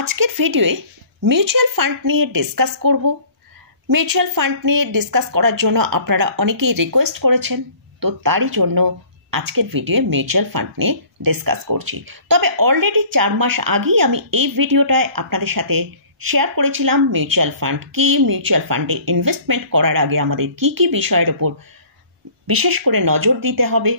আজকের ভিডিওয়ে mutual fund নিয়ে discuss করব। মিউচুয়াল ফান্ড নিয়ে ডিসকাস করার জন্য আপনারা অনেকেই রিকোয়েস্ট করেছেন, তো তারই জন্য আজকের ভিডিওয়ে মিউচুয়াল ফান্ড নিয়ে ডিসকাস করছি। তবে অলরেডি 4 মাস আগেই আমি এই ভিডিওটায় আপনাদের সাথে শেয়ার করেছিলাম মিউচুয়াল ফান্ড কি, মিউচুয়াল ফান্ডে ইনভেস্টমেন্ট করার আগে আমাদের কি কি বিষয়ের উপর বিশেষ করে নজর দিতে হবে,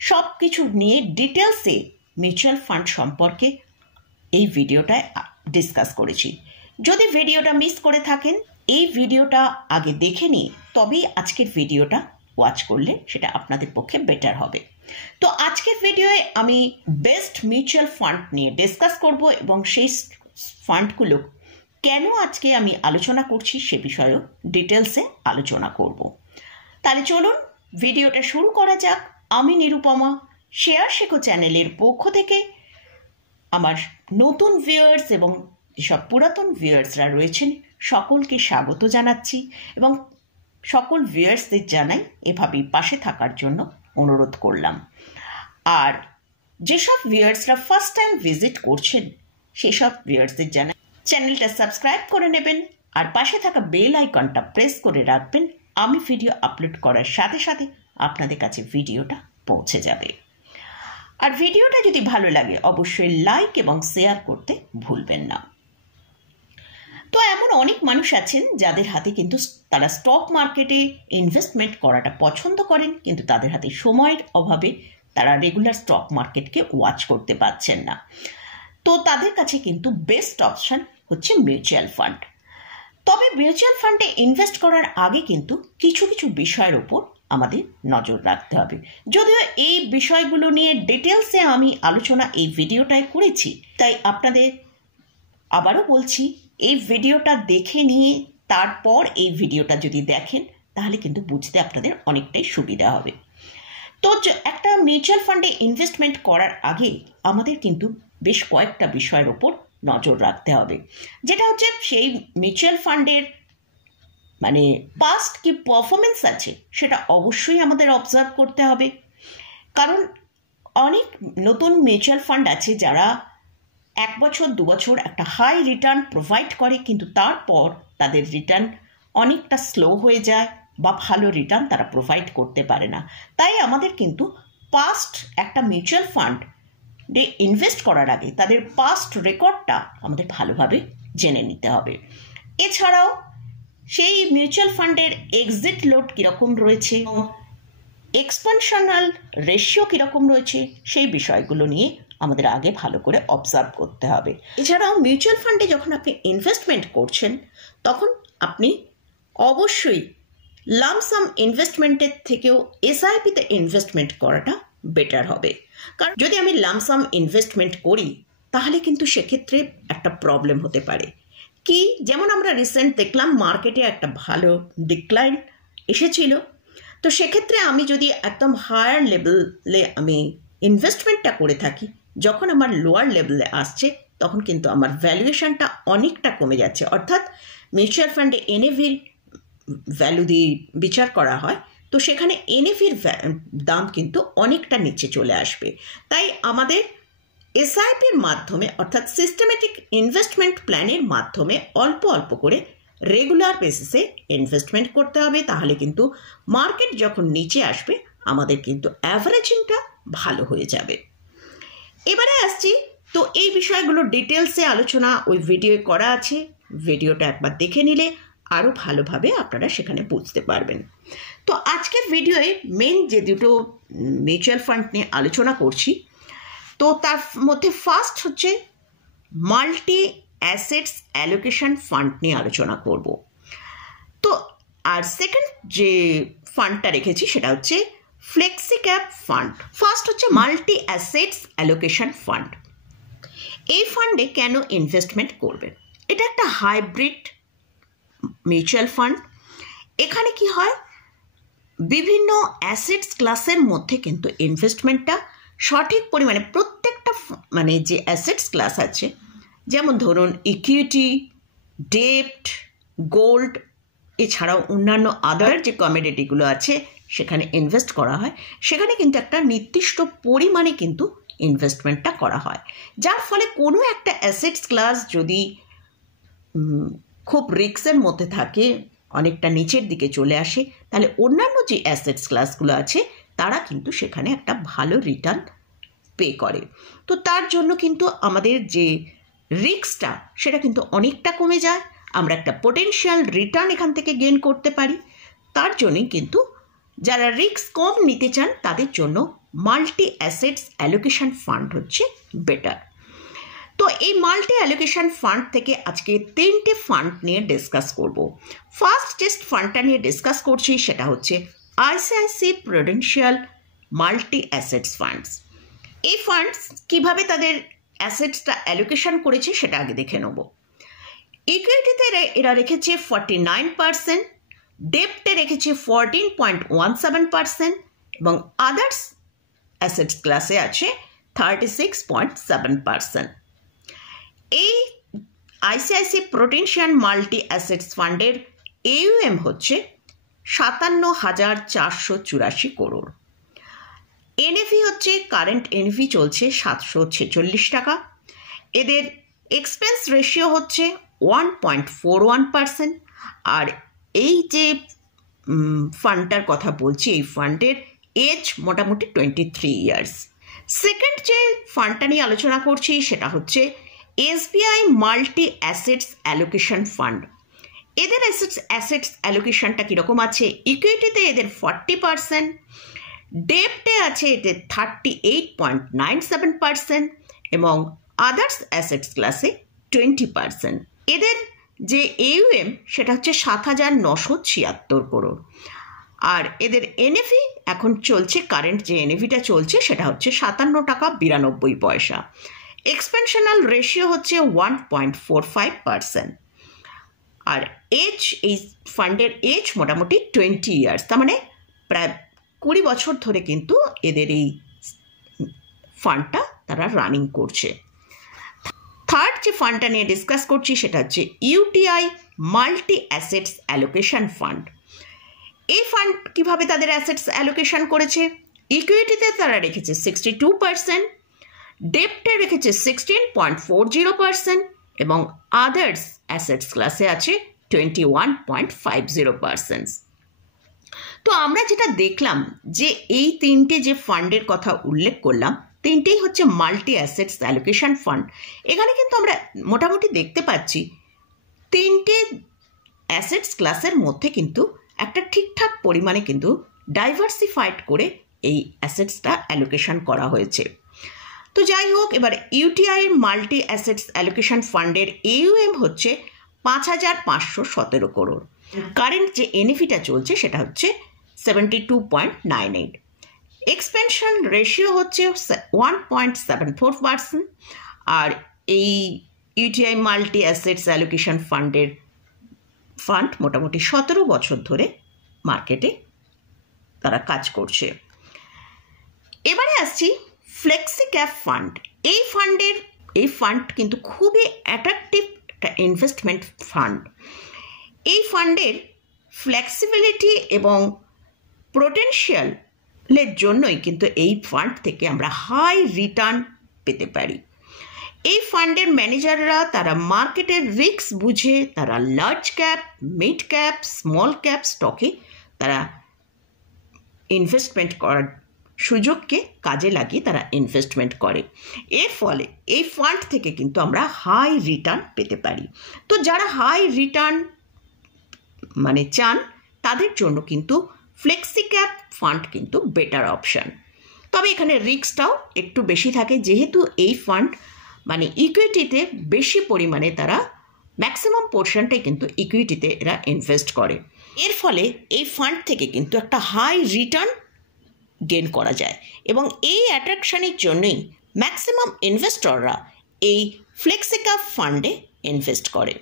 সব কিছু নিয়ে ডিটেলসে মিউচুয়াল ফান্ড সম্পর্কে এই ভিডিওটায় ডিসকাস করেছি। যদি ভিডিওটা মিস করে থাকেন, এই ভিডিওটা আগে দেখে নিয়ে তবেই আজকের ভিডিওটা ওয়াচ করলে সেটা আপনাদের পক্ষে বেটার হবে। তো আজকের ভিডিওয়ে আমি বেস্ট মিউচুয়াল ফান্ড নিয়ে ডিসকাস করব এবং সেই ফান্ডগুলো কেন আজকে আমি আলোচনা করছি সে বিষয়েও ডিটেলসে আলোচনা করব। তাহলে চলুন ভিডিওটা শুরু করা যাক। আমি নিরুপমা, শেয়ার শেখো চ্যানেলের পক্ষ থেকে আমার নতুন ভিউয়ার্স এবং যেসব পুরাতন ভিউয়ার্সরা রয়েছেন সকলকে স্বাগত জানাচ্ছি এবং সকল ভিউয়ার্সদের জানাই এভাবেই পাশে থাকার জন্য অনুরোধ করলাম। আর যেসব ভিউয়ার্সরা ফার্স্ট টাইম ভিজিট করছেন সেসব ভিউয়ার্সদের জানাই চ্যানেলটা সাবস্ক্রাইব করে নেবেন আর পাশে থাকা বেল আইকনটা প্রেস করে রাখবেন। আমি ভিডিও আপলোড করার সাথে সাথে আপনাদের কাছে ভিডিওটা পৌঁছে যাবে। আর ভিডিওটা যদি ভালো লাগে অবশ্যই লাইক এবং শেয়ার করতে ভুলবেন না। তো এমন অনেক মানুষ আছেন যাদের হাতে কিন্তু তারা স্টক মার্কেটে ইনভেস্টমেন্ট করাটা পছন্দ করেন, কিন্তু তাদের হাতে সময়ের অভাবে তারা রেগুলার স্টক মার্কেটকে ওয়াচ করতে পারছেন না। তো তাদের কাছে কিন্তু বেস্ট অপশন হচ্ছে মিউচুয়াল ফান্ড। তবে মিউচুয়াল ফান্ডে ইনভেস্ট করার আগে কিন্তু কিছু কিছু বিষয়ের উপর আমাদের নজর রাখতে হবে। যদিও এই বিষয়গুলো নিয়ে ডিটেলসে আমি আলোচনা এই ভিডিওটায় করেছি, তাই আপনাদের আবারও বলছি এই ভিডিওটা দেখে নিয়ে তারপর এই ভিডিওটা যদি দেখেন তাহলে কিন্তু বুঝতে আপনাদের অনেকটাই সুবিধা হবে। তো একটা মিউচুয়াল ফান্ডে ইনভেস্টমেন্ট করার আগে আমাদের কিন্তু বেশ কয়েকটা বিষয়ের ওপর নজর রাখতে হবে, যেটা হচ্ছে সেই মিউচুয়াল ফান্ডের মানে পাস্ট কি পারফরমেন্স আছে সেটা অবশ্যই আমাদের অবজার্ভ করতে হবে। কারণ অনেক নতুন মিউচুয়াল ফান্ড আছে যারা 1 বছর 2 বছর একটা হাই রিটার্ন প্রোভাইড করে, কিন্তু তারপর তাদের রিটার্ন অনেকটা স্লো হয়ে যায় বা ভালো রিটার্ন তারা প্রোভাইড করতে পারে না। তাই আমাদের কিন্তু পাস্ট একটা মিউচুয়াল ফান্ডে ইনভেস্ট করার আগে তাদের পাস্ট রেকর্ডটা আমাদের ভালোভাবে জেনে নিতে হবে। এছাড়াও সেই মিউচুয়াল ফান্ডের এক্সিট লোড কীরকম রয়েছে, এক্সপানশনাল রেশিও কীরকম রয়েছে, সেই বিষয়গুলো নিয়ে আমাদের আগে ভালো করে অবজার্ভ করতে হবে। এছাড়াও মিউচুয়াল ফান্ডে যখন আপনি ইনভেস্টমেন্ট করছেন তখন আপনি অবশ্যই লামসাম ইনভেস্টমেন্টের থেকেও এসআইপিতে ইনভেস্টমেন্ট করাটা বেটার হবে। কারণ যদি আমি লামসাম ইনভেস্টমেন্ট করি তাহলে কিন্তু সেক্ষেত্রে একটা প্রবলেম হতে পারে কি, যেমন আমরা রিসেন্ট দেখলাম মার্কেটে একটা ভালো ডিক্লাইন এসেছিল। তো সেক্ষেত্রে আমি যদি একদম হায়ার লেভেলে আমি ইনভেস্টমেন্টটা করে থাকি, যখন আমার লোয়ার লেভেলে আসছে তখন কিন্তু আমার ভ্যালুয়েশনটা অনেকটা কমে যাচ্ছে। অর্থাৎ মিউচুয়াল ফান্ডে এনএভির ভ্যালু দিয়ে বিচার করা হয়, তো সেখানে এনএভির দাম কিন্তু অনেকটা নিচে চলে আসবে। তাই আমাদের এসআইপির মাধ্যমে অর্থাৎ সিস্টেমেটিক ইনভেস্টমেন্ট প্ল্যানের মাধ্যমে অল্প অল্প করে রেগুলার বেসিসে ইনভেস্টমেন্ট করতে হবে। তাহলে কিন্তু মার্কেট যখন নিচে আসবে আমাদের কিন্তু অ্যাভারেজিংটা ভালো হয়ে যাবে। এবারে আসছি, তো এই বিষয়গুলো ডিটেলসে আলোচনা ওই ভিডিও করা আছে, ভিডিওটা একবার দেখে নিলে আরও ভালোভাবে আপনারা সেখানে বুঝতে পারবেন। তো আজকের ভিডিওয়ে মেন যে দুটো মিউচুয়াল ফান্ড নিয়ে আলোচনা করছি, তো তার মধ্যে ফার্স্ট হচ্ছে মাল্টি অ্যাসেটস অ্যালোকেশন ফান্ড নিয়ে আলোচনা করব। তো আর সেকেন্ড যে ফান্ডটা রেখেছি সেটা হচ্ছে ফ্লেক্সি ক্যাপ ফান্ড। ফার্স্ট হচ্ছে মাল্টি অ্যাসেটস অ্যালোকেশন ফান্ড। এই ফান্ডে কেন ইনভেস্টমেন্ট করবেন? এটা একটা হাইব্রিড মিউচুয়াল ফান্ড। এখানে কি হয়, বিভিন্ন অ্যাসেটস ক্লাসের মধ্যে কিন্তু ইনভেস্টমেন্টটা সঠিক পরিমাণে প্রত্যেকটা মানে যে অ্যাসেটস ক্লাস আছে, যেমন ধরুন ইকুইটি, ডেপ্ট, গোল্ড, এছাড়াও অন্যান্য আদার যে কমোডিটিগুলো আছে সেখানে ইনভেস্ট করা হয়, সেখানে কিন্তু একটা নির্দিষ্ট পরিমাণে কিন্তু ইনভেস্টমেন্টটা করা হয়, যার ফলে কোনো একটা অ্যাসেটস ক্লাস যদি খুব রিস্কের মধ্যে থাকে, অনেকটা নিচের দিকে চলে আসে, তাহলে অন্যান্য যে অ্যাসেটস ক্লাসগুলো আছে তারা কিন্তু সেখানে একটা ভালো রিটার্ন পে করে। তো তার জন্য কিন্তু আমাদের যে রিস্কটা সেটা কিন্তু অনেকটা কমে যায়, আমরা একটা পোটেনশিয়াল রিটার্ন এখান থেকে গেইন করতে পারি। তার জন্যই কিন্তু যারা রিস্ক কম নিতে চান তাদের জন্য মাল্টি অ্যাসেটস অ্যালোকেশন ফান্ড হচ্ছে বেটার। তো এই মাল্টি অ্যালোকেশন ফান্ড থেকে আজকে 3টে ফান্ড নিয়ে ডিসকাস করব। ফার্স্ট যে ফান্ডটা নিয়ে ডিসকাস করছি সেটা হচ্ছে ICICI Prudential multi assets funds. এই ফান্ডস কীভাবে তাদের অ্যাসেটসটা অ্যালোকেশন করেছে সেটা আগে দেখে নেব। ইকুইটিতে এরা রেখেছে 49%, ডেপ্টে রেখেছে 14.17% এবং আদার্স অ্যাসেটস ক্লাসে আছে 36.7%। এই আইসিআইসিআই প্রুডেন্সিয়াল মাল্টি অ্যাসেটস ফান্ডের AUM হচ্ছে 57,484 করোড়। NAV হচ্ছে কারেন্ট NAV চলছে 746 টাকা। এদের এক্সপেন্স রেশিও হচ্ছে 1.41%। আর এই যে ফান্ডটার কথা বলছি, এই ফান্ডের এজ মোটামুটি 23 ইয়ার্স। সেকেন্ড যে ফান্ডটা নিয়ে আলোচনা করছি সেটা হচ্ছে SBI multi assets allocation fund. এদের অ্যাসেটস অ্যালোকেশনটা কীরকম আছে? ইকুইটিতে এদের 40%, ডেপ্টে আছে এদের 38.97% এবং আদার্স অ্যাসেটস ক্লাসে 20%। এদের যে AUM সেটা হচ্ছে 7,976 করোড়। আর এদের NAV এখন চলছে, কারেন্ট যে NAVটা চলছে সেটা হচ্ছে 57 টাকা 92 পয়সা। এক্সপেনশনাল রেশিও হচ্ছে 1.45%। আর এজ, এই ফান্ডের এজ মোটামুটি 20 ইয়ার্স, তার মানে প্রায় 20 বছর ধরে কিন্তু এদের এই ফান্ডটা তারা রানিং করছে। থার্ড যে ফান্ডটা নিয়ে ডিসকাস করছি সেটা হচ্ছে UTI multi assets allocation fund. এই ফান্ড কীভাবে তাদের অ্যাসেটস অ্যালোকেশন করেছে? ইকুইটিতে তারা রেখেছে 62%, ডেপ্টে রেখেছে 16.40% এবং আদার্স অ্যাসেটস ক্লাসে আছে 21.50%। তো আমরা যেটা দেখলাম যে এই 3টে যে ফান্ডের কথা উল্লেখ করলাম, 3টেই হচ্ছে মাল্টি অ্যাসেটস অ্যালোকেশন ফান্ড। এখানে কিন্তু আমরা মোটামুটি দেখতে পাচ্ছি 3টে অ্যাসেটস ক্লাসের মধ্যে কিন্তু একটা ঠিকঠাক পরিমাণে কিন্তু ডাইভার্সিফাইড করে এই অ্যাসেটসটা অ্যালোকেশন করা হয়েছে। তো যাই হোক, এবার UTI মাল্টি অ্যাসেটস অ্যালোকেশন ফান্ডের AUM হচ্ছে 5,517 করোড়। কারেন্ট যে NAVটা চলছে সেটা হচ্ছে 72.98। এক্সপেনশন রেশিও হচ্ছে 1.74%। আর এই UTI multi assets allocation fund মোটামুটি 17 বছর ধরে মার্কেটে তারা কাজ করছে। এবারে আসছি ফ্লেক্সি ক্যাপ ফান্ড। এই ফান্ড কিন্তু খুবই অ্যাট্রাকটিভ একটা ইনভেস্টমেন্ট ফান্ড। এই ফান্ডের ফ্লেক্সিবিলিটি এবং পোটেনশিয়ালের জন্যই কিন্তু এই ফান্ড থেকে আমরা হাই রিটার্ন পেতে পারি। এই ফান্ডের ম্যানেজাররা তারা মার্কেটের রিস্ক বুঝে তারা large cap, mid cap, small cap স্টকে তারা ইনভেস্টমেন্ট করার সুযোগকে কাজে লাগিয়ে তারা ইনভেস্টমেন্ট করে। এর ফলে এই ফান্ড থেকে কিন্তু আমরা হাই রিটার্ন পেতে পারি। তো যারা হাই রিটার্ন চান তাদের জন্য কিন্তু ফ্লেক্সি ক্যাপ ফান্ড কিন্তু বেটার অপশান। তবে এখানে রিস্কটাও একটু বেশি থাকে, যেহেতু এই ফান্ড ইকুইটিতে বেশি পরিমাণে তারা ম্যাক্সিমাম পোর্শনটাই কিন্তু ইকুইটিতে এরা ইনভেস্ট করে। এর ফলে এই ফান্ড থেকে কিন্তু একটা হাই রিটার্ন গেইন করা যায় এবং এই অ্যাট্রাকশানের জন্যই ম্যাক্সিমাম ইনভেস্টররা এই ফ্লেক্সি ক্যাপ ফান্ডে ইনভেস্ট করে।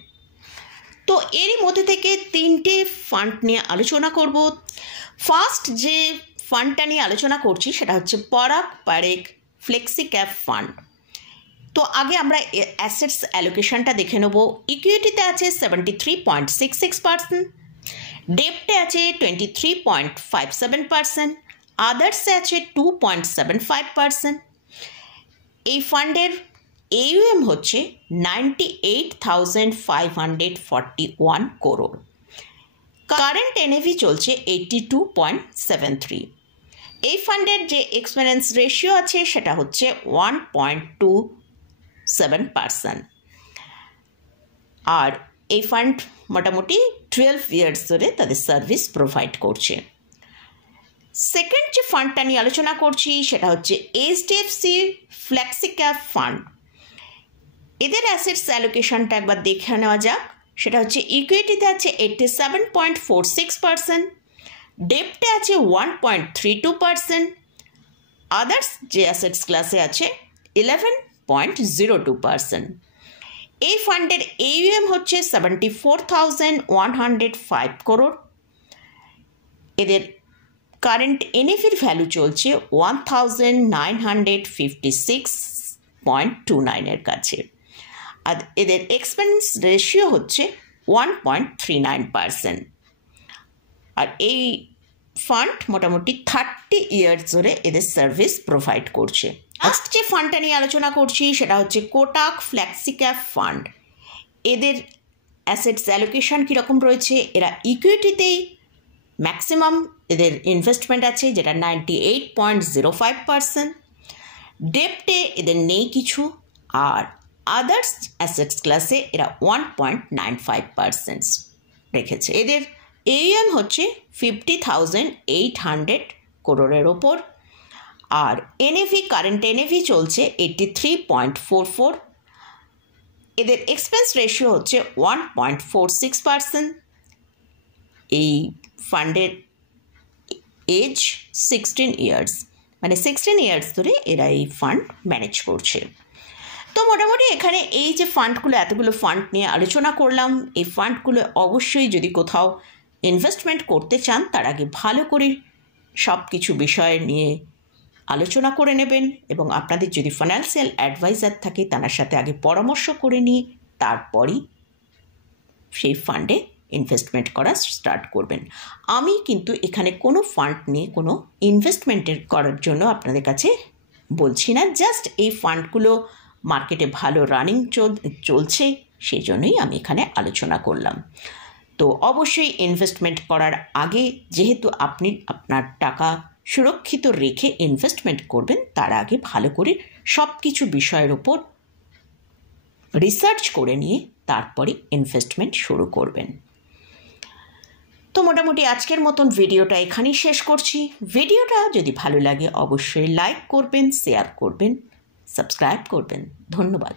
তো এরই মধ্যে থেকে 3টে ফান্ড নিয়ে আলোচনা করব। ফার্স্ট যে ফান্ডটা নিয়ে আলোচনা করছি সেটা হচ্ছে পরাগ পারেখ ফ্লেক্সি ক্যাপ ফান্ড। তো আগে আমরা অ্যাসেটস অ্যালোকেশনটা দেখে নেব। ইকুইটিতে আছে 73.66%, ডেপ্টে আছে 23.57%, আদার্সে আছে 2.75%। এই ফান্ডের AUM হচ্ছে 98,541 crore। কারেন্ট NAV চলছে 82.73। এই ফান্ডের যে এক্সপেন্স রেশিও আছে সেটা হচ্ছে 1.27%। আর এই ফান্ড মোটামুটি 12 ইয়ার্স ধরে তাদের সার্ভিস প্রোভাইড করছে। সেকেন্ড যে ফান্ডটা নিয়ে আলোচনা করছি সেটা হচ্ছে HDFC ফ্লেক্সি ক্যাপ ফান্ড। এদের অ্যাসেটস অ্যালোকেশনটা একবার দেখে নেওয়া যাক। সেটা হচ্ছে ইকুইটিতে আছে 87.46%, ডেপ্টে আছে 1.32%, আদার্স যে অ্যাসেটস ক্লাসে আছে 11.02%। এই ফান্ডের AUM হচ্ছে 74,105 crore। এদের কারেন্ট NAVর ভ্যালু চলছে 1,956.29 কাছে। আর এদের এক্সপেন্স রেশিও হচ্ছে 1.39%। আর এই ফান্ড মোটামুটি 30 ইয়ার্স ধরে এদের সার্ভিস প্রোভাইড করছে। নেক্সট যে ফান্ডটা নিয়ে আলোচনা করছি সেটা হচ্ছে কোটাক ফ্লেক্সি ক্যাপ ফান্ড। এদের অ্যাসেটস অ্যালোকেশন কীরকম রয়েছে? এরা ইকুইটিতেই ম্যাক্সিমাম এদের ইনভেস্টমেন্ট আছে, যেটা 98.05%। ডেপ্টে এদের নেই কিছু, আর আদার্স অ্যাসেটস ক্লাসে এরা 1.95% রেখেছে। এদের AUM হচ্ছে 50,800 crore ওপর। আর NAV কারেন্ট NAV চলছে 83.44। এদের এক্সপেন্স রেশিও হচ্ছে 1.46%। এই ফান্ডের এজ 16 ইয়ার্স, মানে 16 ইয়ার্স ধরে এরা এই ফান্ড ম্যানেজ করছে। তো মোটামুটি এখানে এই যে ফান্ডগুলো, এতগুলো ফান্ড নিয়ে আলোচনা করলাম, এই ফান্ডগুলো অবশ্যই যদি কোথাও ইনভেস্টমেন্ট করতে চান তার আগে ভালো করে সব কিছু বিষয় নিয়ে আলোচনা করে নেবেন, এবং আপনাদের যদি ফাইন্যান্সিয়াল অ্যাডভাইজার থাকে তার সাথে আগে পরামর্শ করে নিয়ে তারপরই সেই ফান্ডে ইনভেস্টমেন্ট করা স্টার্ট করবেন। আমি কিন্তু এখানে কোনো ফান্ড নিয়ে কোনো ইনভেস্টমেন্টের করার জন্য আপনাদের কাছে বলছি না, জাস্ট এই ফান্ডগুলো মার্কেটে ভালো রানিং চলছে সেই জন্যই আমি এখানে আলোচনা করলাম। তো অবশ্যই ইনভেস্টমেন্ট করার আগে, যেহেতু আপনি আপনার টাকা সুরক্ষিত রেখে ইনভেস্টমেন্ট করবেন, তার আগে ভালো করে সব কিছু বিষয়ের উপর রিসার্চ করে নিয়ে তারপরে ইনভেস্টমেন্ট শুরু করবেন। তো মোটামুটি আজকের মতন ভিডিওটা এখানেই শেষ করছি। ভিডিওটা যদি ভালো লাগে অবশ্যই লাইক করবেন, শেয়ার করবেন, সাবস্ক্রাইব করবেন। ধন্যবাদ।